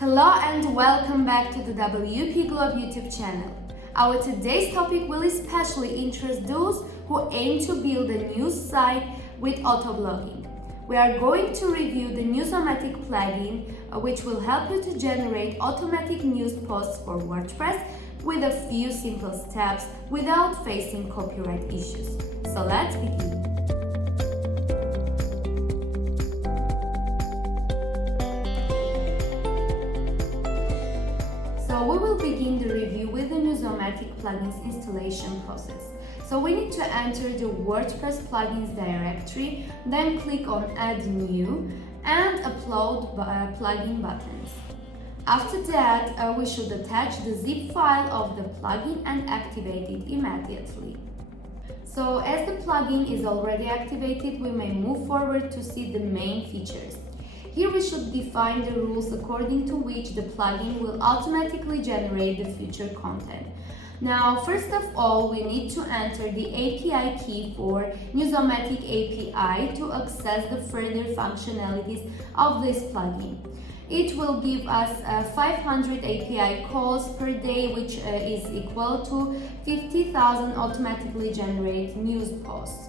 Hello and welcome back to the WP Globe YouTube channel. Our today's topic will especially interest those who aim to build a news site with autoblogging. We are going to review the Newsomatic plugin, which will help you to generate automatic news posts for WordPress with a few simple steps without facing copyright issues. So let's begin. So we will begin the review with the Newsomatic plugins installation process. So we need to enter the WordPress plugins directory, then click on Add New and Upload plugin buttons. After that, we should attach the zip file of the plugin and activate it immediately. So as the plugin is already activated, we may move forward to see the main features. Here we should define the rules according to which the plugin will automatically generate the future content. Now, first of all, we need to enter the API key for Newsomatic API to access the further functionalities of this plugin. It will give us 500 API calls per day, which is equal to 50,000 automatically generated news posts.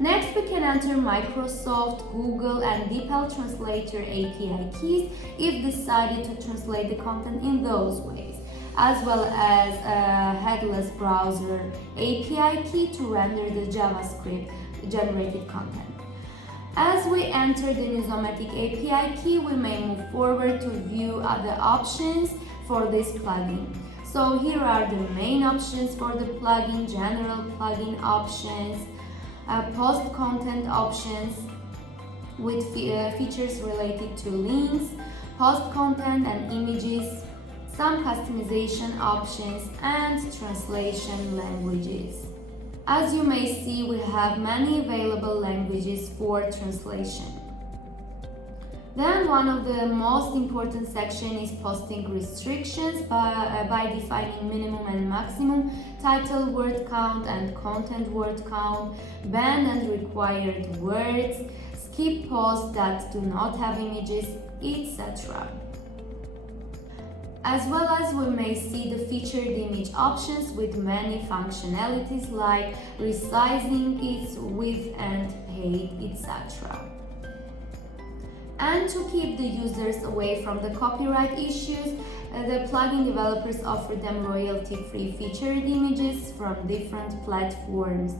Next, we can enter Microsoft, Google and DeepL Translator API keys if decided to translate the content in those ways, as well as a headless browser API key to render the JavaScript generated content. As we enter the Newsomatic API key, we may move forward to view other options for this plugin. So here are the main options for the plugin: general plugin options, post content options with features related to links, post content and images, some customization options, and translation languages. As you may see, we have many available languages for translation. Then one of the most important sections is posting restrictions by defining minimum and maximum title word count and content word count, banned and required words, skip posts that do not have images, etc. As well as we may see the featured image options with many functionalities like resizing its width and height, etc. And to keep the users away from the copyright issues, the plugin developers offer them royalty-free featured images from different platforms.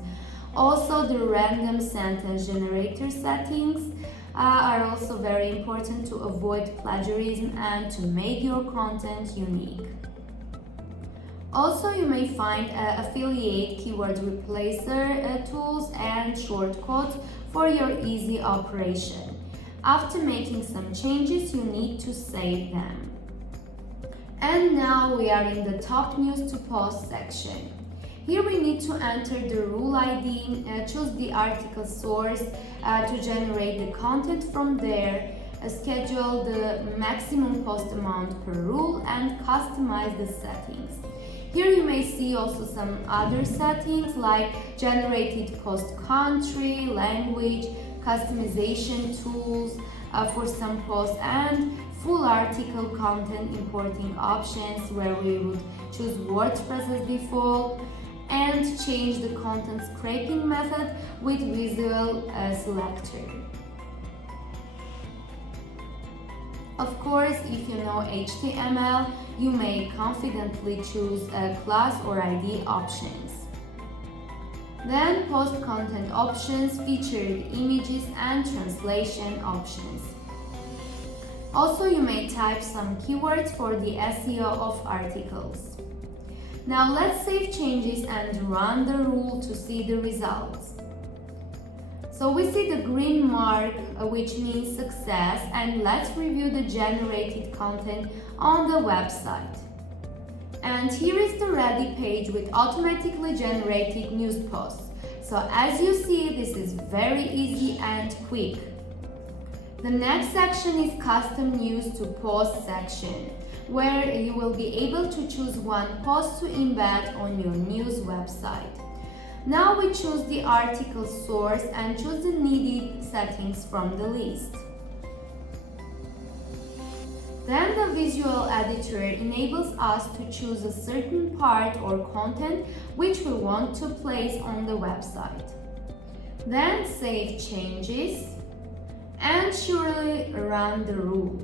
Also, the random sentence generator settings are also very important to avoid plagiarism and to make your content unique. Also, you may find affiliate keyword replacer tools and shortcuts for your easy operation. After making some changes, you need to save them. And now we are in the top news to post section. Here we need to enter the rule ID, choose the article source to generate the content from there, schedule the maximum post amount per rule, and customize the settings. Here you may see also some other settings like generated post country, language, customization tools for some posts, and full article content importing options where we would choose WordPress as default and change the content scraping method with visual selector. Of course, if you know HTML, you may confidently choose class or ID options. Then post content options, featured images and translation options. Also, you may type some keywords for the SEO of articles. Now let's save changes and run the rule to see the results. So we see the green mark, which means success, and let's review the generated content on the website. And here is the ready page with automatically generated news posts. So as you see, this is very easy and quick. The next section is custom news to post section, where you will be able to choose one post to embed on your news website. Now we choose the article source and choose the needed settings from the list. Then the visual editor enables us to choose a certain part or content which we want to place on the website. Then save changes and surely run the rule.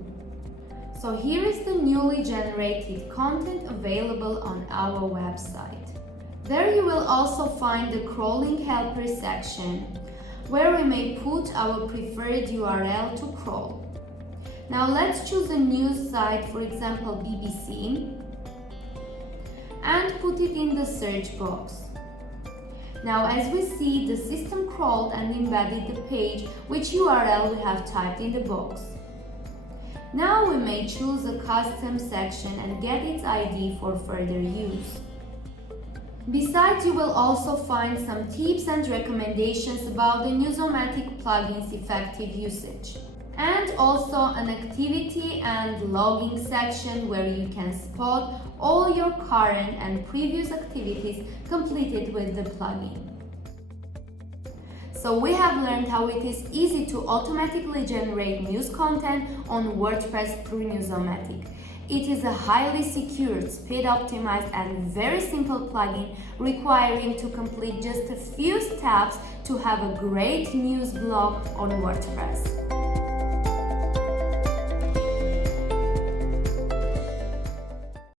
So here is the newly generated content available on our website. There you will also find the crawling helper section where we may put our preferred URL to crawl. Now let's choose a news site, for example BBC, and put it in the search box. Now as we see, the system crawled and embedded the page which URL we have typed in the box. Now we may choose a custom section and get its ID for further use. Besides, you will also find some tips and recommendations about the Newsomatic plugin's effective usage. And also an activity and logging section where you can spot all your current and previous activities completed with the plugin. So we have learned how it is easy to automatically generate news content on WordPress through Newsomatic. It is a highly secured, speed-optimized and very simple plugin requiring to complete just a few steps to have a great news blog on WordPress.